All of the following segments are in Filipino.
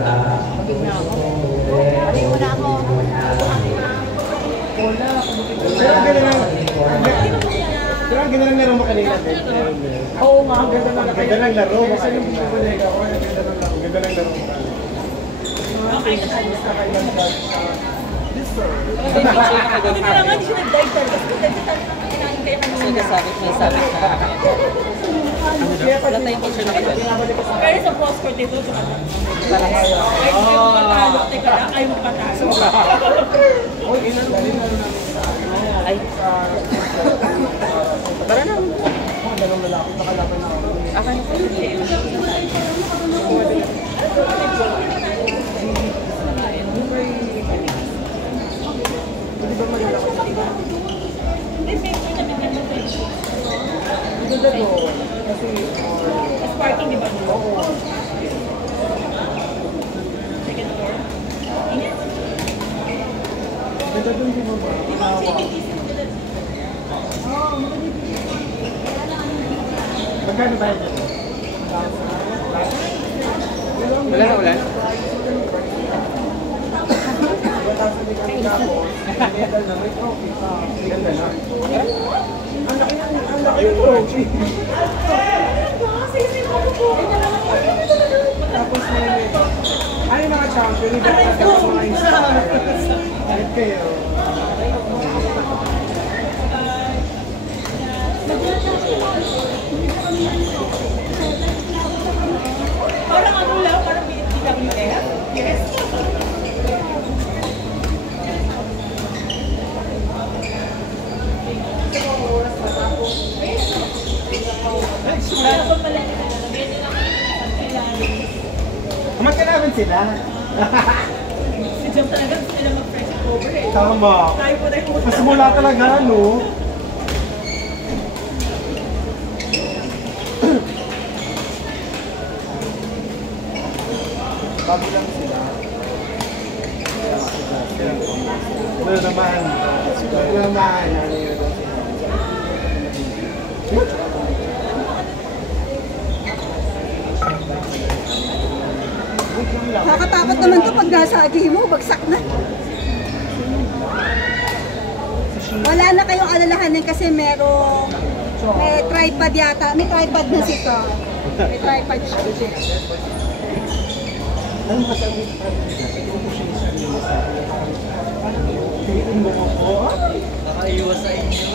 Pagin na ako. Pagin mo na ako. Pero ang ganda ng laro mo kanina. Oo nga. Ang ganda ng laro mo kanina. Ang ganda ng laro mo kanina. Okay na siya. Hindi na nga, hindi siya nag-dive talaga. Kasi nag-dive naman kinain kayo kanina. May sabit na. Wala tayong picture na kayo. Pero sa crosscourt dito, sa kanan. Ay, ayaw mo patalo. Teka lang, ayaw mo patalo. Ay. Para na. Dalawang lalaki, nakalaban na ako. Akan na kayo. Hindi ba malalaki? Hindi, picture na bigyan mo tayo. Ganda doon. Kasi... Sparking, di ba? Oo. Second floor. Ingat. Ganda doon di ba ba? Inawa. Magkano ba yun? Wala na, wala. Medal na, may trophy. Ganda na. Ang laki ng trophy. Tapos may ay mga champion, hindi ka sa mga inspire. Kahit kayo. Parang ano lang, parang BWF? Yes. Magkalaban sila. Si Jam talaga gusto nila mag-friendship over eh. Tama. Tayo po tayo. Mas mula talaga, no? Bago lang sila. Ano naman? Ano naman? Nakakatakot naman to pag nasa agi mo, bagsak na. Wala na kayong alalahanin kasi may tripod yata. May tripod na sito. May tripod siya. Ano ba sabi ko? Ito ko siya sa inyo sa tingin mo ko. Nakaiwas sa inyo.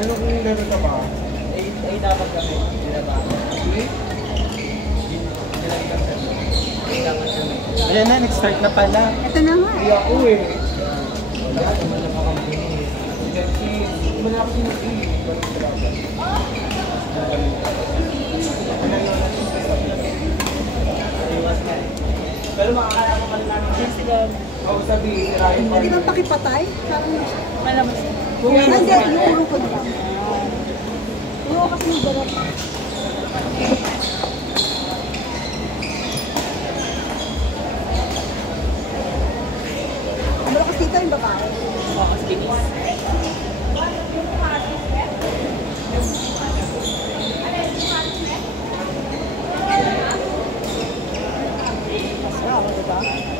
Ano kung laro ka ba? Ay, dapat kami. Hindi na ba? Ayan na, nag-start na pala. Ito na nga. Hindi ako eh. Wala naman na makambili. Wala ako sinipili. Pero makakaya ko pa rin namin sila. Oo, sabihin, sirahin pa Hindi rin. bang pakipatay? Malaman siya. Hindi, inuuro ko na. Inuuro kasi yung balat. Malakas dito yung babae. Bakas kinis.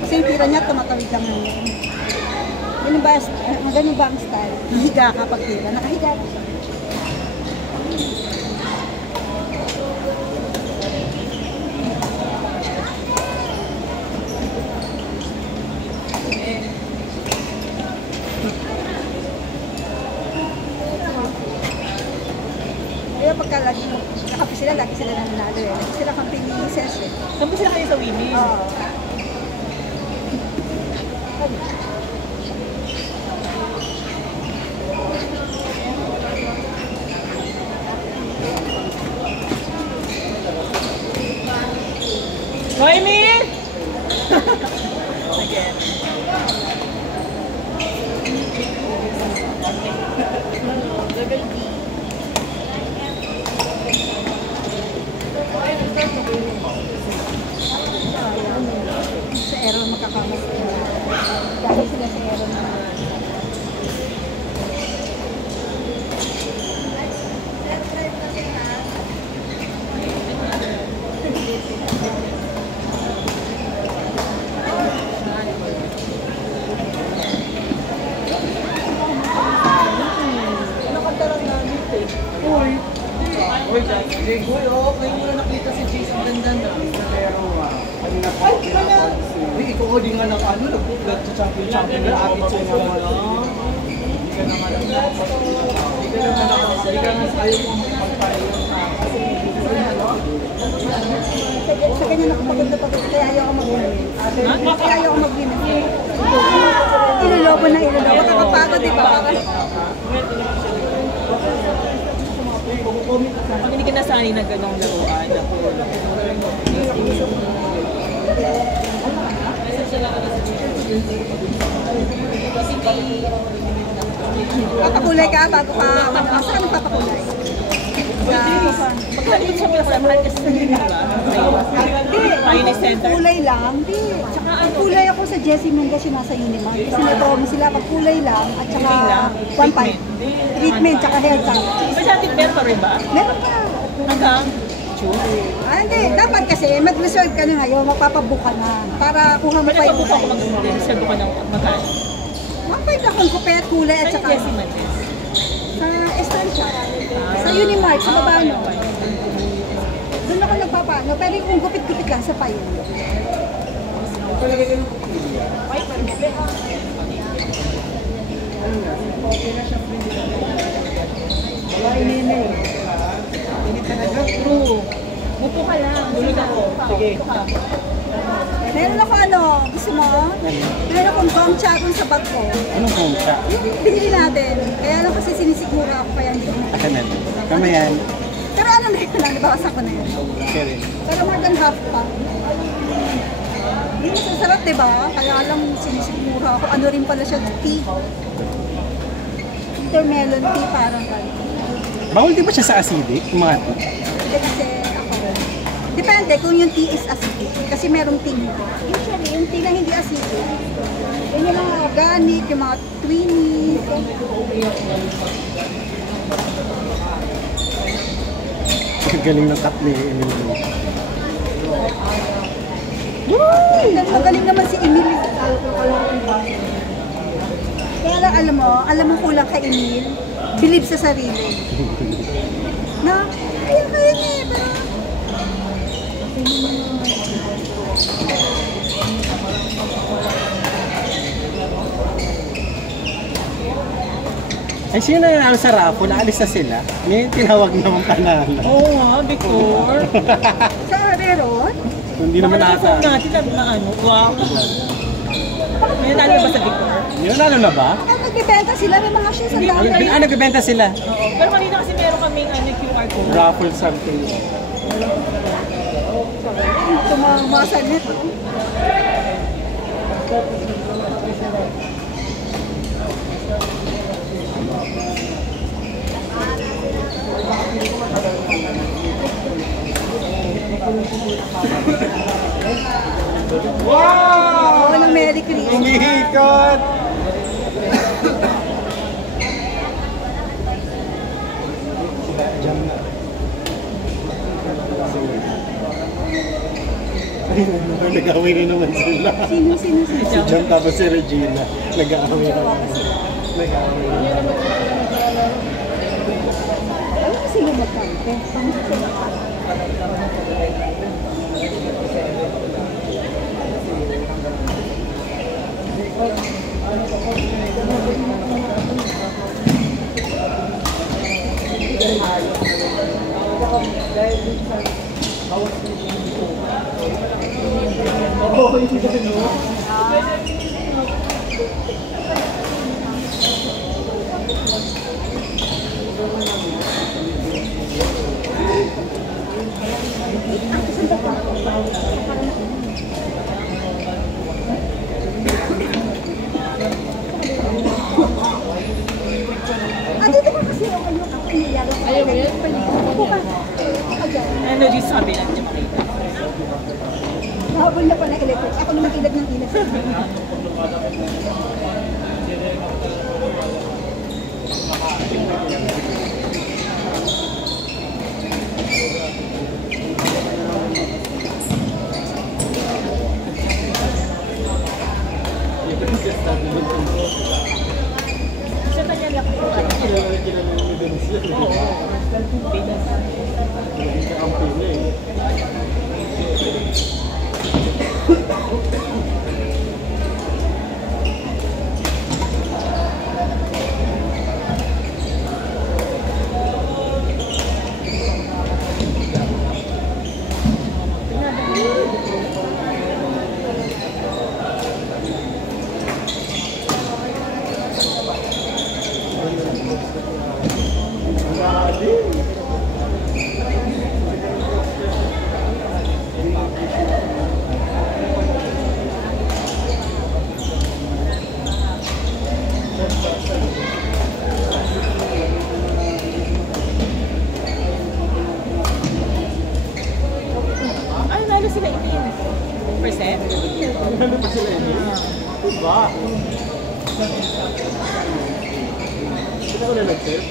Kasi yung tira niya, tumatawid lang ngayon. Ganun ba, ganun ba ang style? Higa ka pag tira. Nakahiga ka siya. Kaya pagka lagi, nakapi sila, lagi sila nanalo eh. Lagi sila camping ni Ses eh. Saan po sila kayo sa women? Oo. Noemi! Again. Level B. Sa Aeron magkakamas sila. Dahil sila sa Aeron na. Oo, di nga ano, nag-champion na agad siya nga wala. Hindi ka naman ayaw kong magpayo kasi Sa kanya nakapagod na pagod, kaya ayaw ko mag-win. Kaya ayaw ko mag-win. Ilolobo na ilolobo. Kakapagod, di ba? Pag hindi ka nasanay na ganong laruan, na puro lang. Papakulay ka bago ka, saan ka papakulay? Pagkalit siya pinasamahan kasi sa yun, di ba? Pioneer Center. Kulay lang, hindi. Kulay ako sa Jessie Mendes yung nasa Unimark. Kasi nag-promo sila pag kulay lang at saka one time. Treatment, tsaka haircut. May dati meron pa rin ba? Meron pa. Hanggang? Hindi. Dapat kasi mag-reserve ka na ngayon, magpapabook ka na. Para kuha mo pa yung Pagkabuka ko mag-reserve ko ng magkano. Mapay na kung kupet, kulay at Sa saka Jessie Mendes. sa Estancia. Sa Unimark, sa Babano. Doon ako nagpapano, pero kung gupit-gupit lang sa payo. wala inini. Ini talaga. True. Upo ka lang. Dulog ako. Sige. Meron ako ano, gusto mo? Meron akong gongcha dun sa bag ko. Anong gongcha? Yung binili natin. Kaya lang kasi sinisigura ako kaya hindi. Asan na? Kama yan. Pero ano na yun, nabawasan ko na yun. Kere. Pero more than half pa. Yung masasarap, diba? Kaya lang sinisigura ako. Ano rin pala siya, tea. Intermelon tea, parang gano'n. Bawal di ba siya sa acidic? Mga Hindi kasi ako. Depende kung yung tea is acidic. Kasi merong tea. Usually, yung tea na hindi acidic. Yun yung mga organic, yung mga twinnies. galing ng cut ni Emilio. Magaling naman si Emil. Kaya lang alam mo kulang kay Emil, believe sa sarili. Na, kaya niya, pero... Ay, sino na nanalo sa raffle? Naalis na sila. May tinawag naman panalo. Oo nga, Victor. Sa meron? Hindi naman Phone nata. natin na ano, wow. May nanalo ba sa Victor? Hindi nanalo na ba? Ay, nagbibenta sila, may mga shoes ang dami. Nagbibenta sila. Oo. Pero kanina kasi meron kaming QR code. Raffle something. Tumamasan nito. Wow! Oo, ng Merry Christmas. Umihikot! Nag-away rin naman sila. Sino? Si John tapos si Regina. Nag-away naman. Nag-away naman. Ano kasi yung magkante? Oo, hindi ka no? Dito ka kasi yung ano, ayaw mo yan? Upo ka. Ano dito sabi lang, di makita. Mahabol na pa na electric. Ako naman ilag ng ilag. Sa kanya lang ako parang Ano pa sila yun? Diba? Ito ko na nag-serve?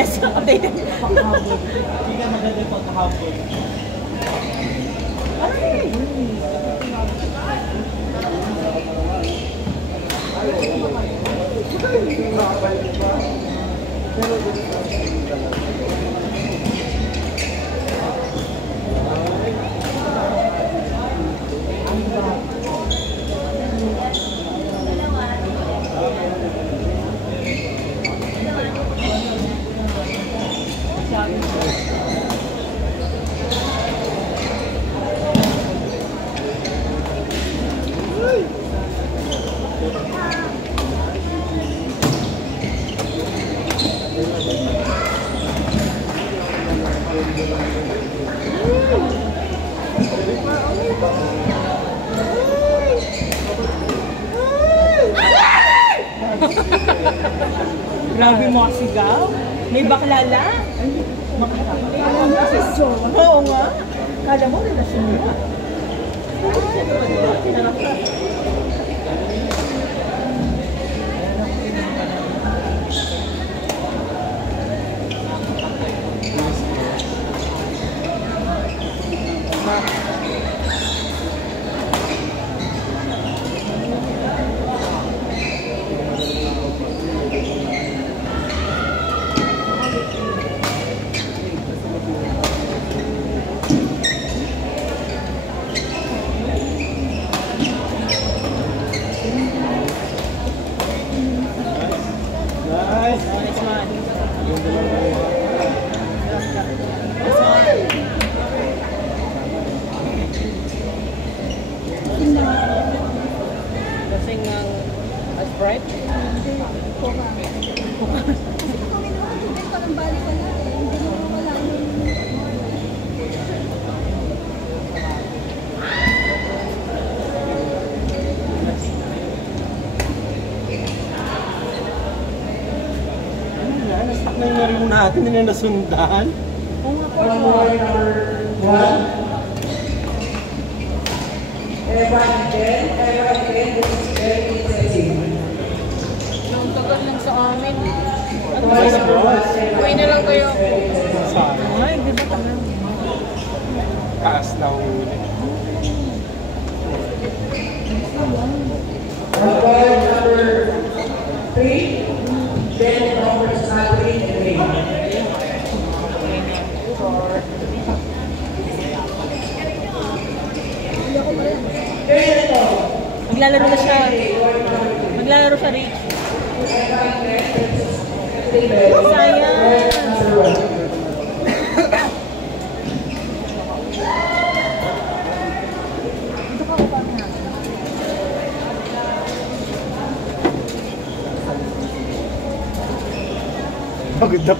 Yes, updated. Hindi ka maganda pagkahapon. Ay! Grabe mo sigaw. May baklala. Oo nga. Kala mo, relasyon mo. Nice! Nice one. Lasing ng Sprite? Hindi. Coca. Kasi kung may naman tubig, parang balik ka na eh. Hindi mo wala yung... Na-stuck na yung narinig natin, hindi na nasundan. Oo nga po. Ang tagal lang sa amin. Ano ba Nice yun? boss. Uwi na lang kayo. Sayang. Ay, di ba tagal? Taas na huli. Maglalaro na siya. Maglalaro siya, Rich. Sayang.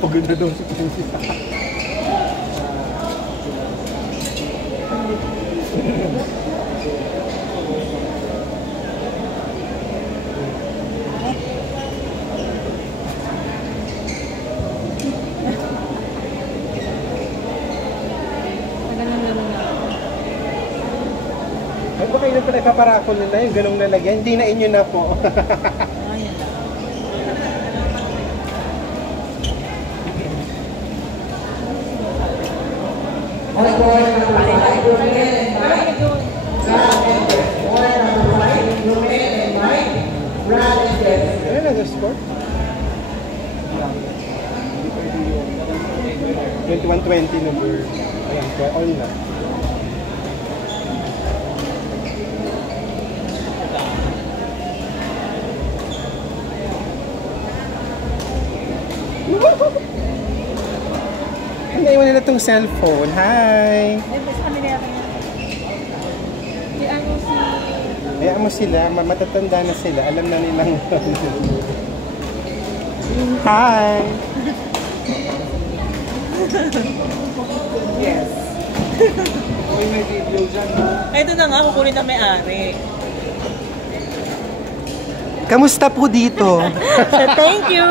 Pagod na daw si Pinky. Tagal lang laro na. Ay, baka yun pala ipaparakol nila yung ganong lalagyan. Hindi na inyo na po. Ayan. Ano na the score? 21-20 number. Ayan, kaya all na. Naiwan nila itong cellphone. Hi! Sa kanila yan. Si ano si... Hayaan mo sila, matatanda na sila. Alam na nilang... Hi! Yes. Uy, may video dyan. Ito na nga, kukunin na may-ari. Kamusta po dito? So, thank you!